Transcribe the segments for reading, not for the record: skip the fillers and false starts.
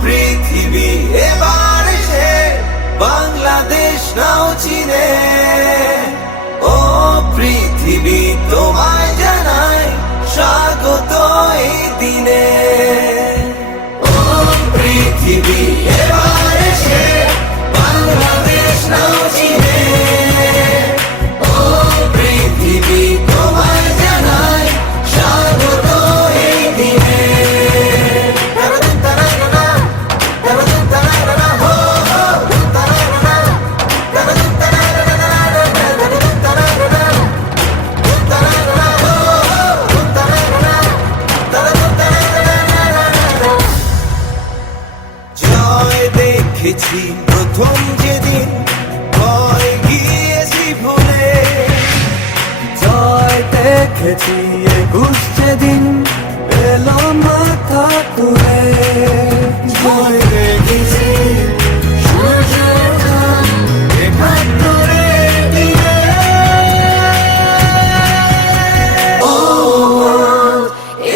পৃথিবী এবার সে বাংলাদেশ নাও চিনে। ও পৃথিবী তোমায় জানাই স্বাগত এই দিনে। ও পৃথিবী এবার সে বাংলাদেশ নাও চিনে। ও পৃথিবী তোমায় জানাই স্বাগত এই দিনে। জয় দেখেছি প্রথম যেদিন, ভয় গিয়েছি ভুলে। জয় দেখেছি ২১ যেদিন এলো মাথা তুলে। জয় দেখেছি সূর্যের ঘাম ৭১ দিনে। Oh,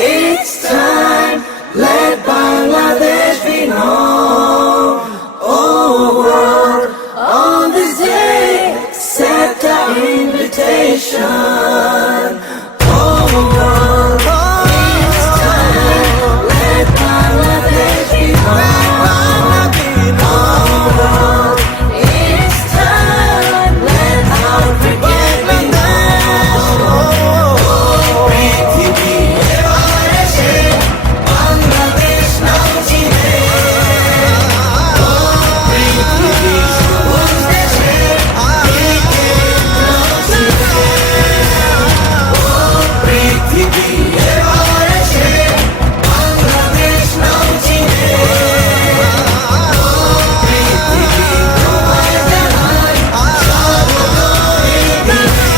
it's time, let Bangladesh be known. Oh, world, on this day, set our invitation. Oh, world, it's time, let Bangladesh be known. Oh, world, it's time, let Africa be known. পৃথিবী এবার এসে বাংলাদেশ নাও চিনে। পৃথিবী সবুজ দেশে দিকে নাও চিনে। পৃথিবী এবার এসে বাংলাদেশ নাও চিনে। পৃথিবী তোমায় জানাই স্বাগত এই দিনে।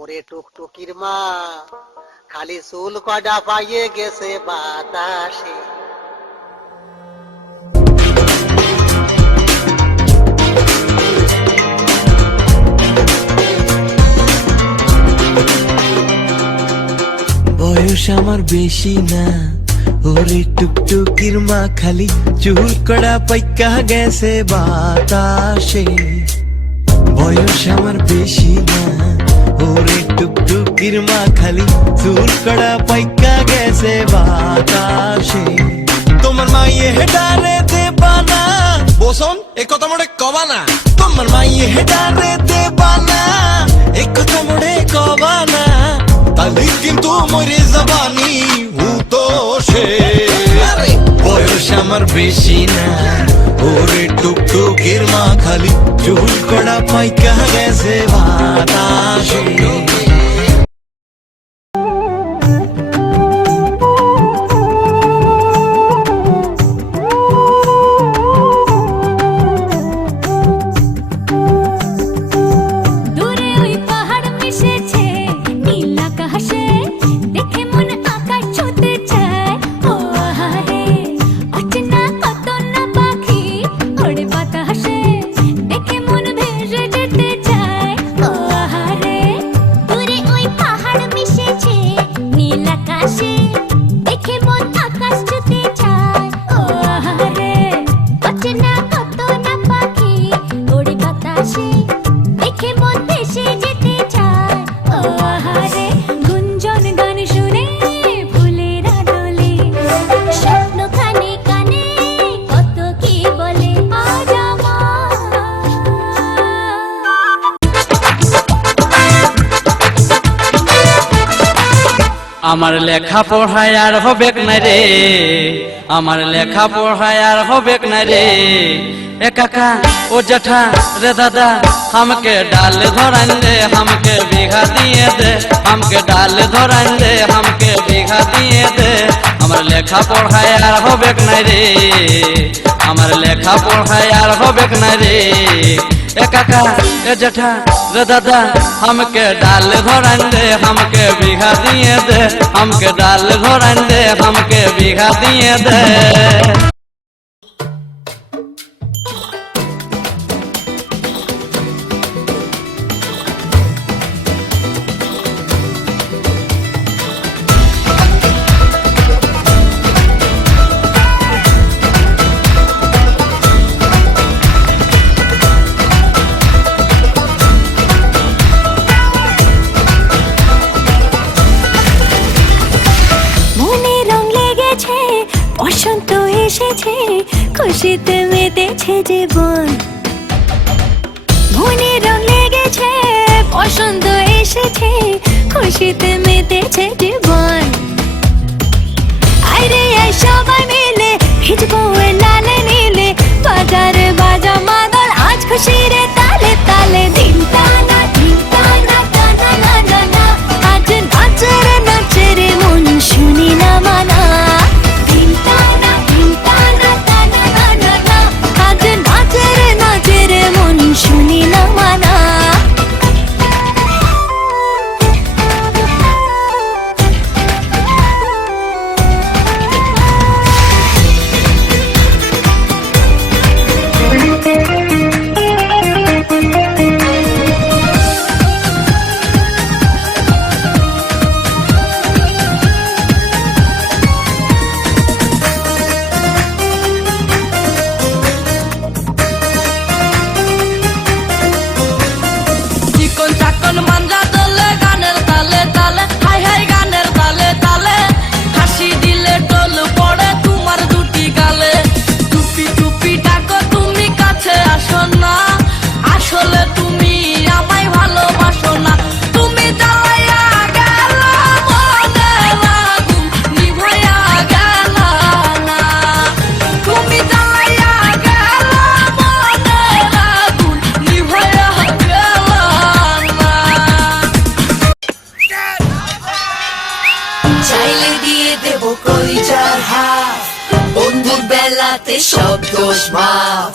ওরে টুকটুকির মা খালি চুল কটা পাইয়ে গেছে বাতাসে। বয়স আমার বেশি না, ওরে টুকটুকির মা খালি চুল কড়া পাইকা গেছে বাতাসে। বয়স আমার বেশি না, ওরে টুকটুকির মা খালি চুল কড়া পাইকা গেছে বাতাসে। তোমার মাইয়ে হেডারে দেবানা বসন এ কথা মোড়ে কবানা। তোমার মাইয়ে হেডারে দেবানা এ কথা মোড়ে কবানা। তাহলে কিন্তু মরে যাবানি তো সে। বয়স আমার বেশি না, ওরে টুকটুকির মা খালি চুল কড়া পাইকা গেছে বাতাসে। দূরে ওই পাহাড় মিশেছে নীল আকাশে, দেখে মন আকাশ ছুঁতে চায়। ও আহারে অচেনা কত না পাখি ওড়ে বাতাসে, দেখে মন ভেসে যেতে চায়। ও আহারে দূরে ওই পাহাড় মিশেছে নীল আকাশে, দেখে মন আকাশ ছুঁতে চায়। ও আহারে অচেনা কত না পাখি ওড়ে বাতাসে, দেখে মন ভেসে যেতে চায়। ও আহারে গুঞ্জন গান শুনে ফুলেরা দোলে, স্বপ্ন কানে কানে কত কি বলে আজ আমার লেখা পড়ায় আর হবে না রে, আমার লেখা পড়ায় আর হবে না রে। এ কাকা ও জেঠা রে দাদা हमके डाल धरान दे, हमके बीघा दिए दे, हमके डाल धरान दे, हमके बीघा दिए दे। हमार लेखा पढ़ाई आर होबे ना रे, हमार लेखा पढ़ाई आर होबे ना रे। ए काका ए जेठा रे दादा हमके डाल धरान दे, हमके बीघा दिए दे, हमके डाल धरान दे, हमके बीघा दिए दे। মেতেছে জীবন মনে রং লেগেছে বসন্ত এসেছে খুশিতে মেতেছে জীবন আইরে আই সবাই মিলে ভিজবো এ লালে নীলে বাজারে বাজা মাদল আজ খুশিরে তালে তালে দিন টানা টানা টানা না না না আজ নাচে রে মন শুনি না মানা দিন টানা টানা না না না আজ নাচে রে মন শুনি না মানা চিকন চাকন মাঞ্জা দলে গানের তালে তালে হাই হাই গানের তালে তালে হাসি দিলে টোল পড়ে তোমার দুটি গালে টুপি টুপি ডাকো তুমি কাছে আসো না আসলে তুমি আমায় ভালোবাসো না তুমি জ্বালাইয়া গেল মনের আগুন নিভাইয়া গেল না তুমি জ্বালাইয়া গেল মনের আগুন নিভাইয়া গেল না চাইলে দিয়ে দেব কলিজার হাফ বন্ধুর বেলাতে সব দোষ মাফ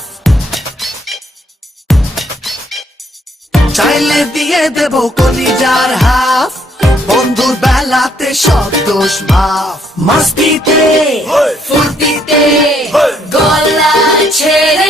চাইলে দিয়ে দেব কলিজার হাফ বন্ধুর বেলাতে সব দোষ মাফ মস্তিতে ফুর্তিতে গলা ছেড়ে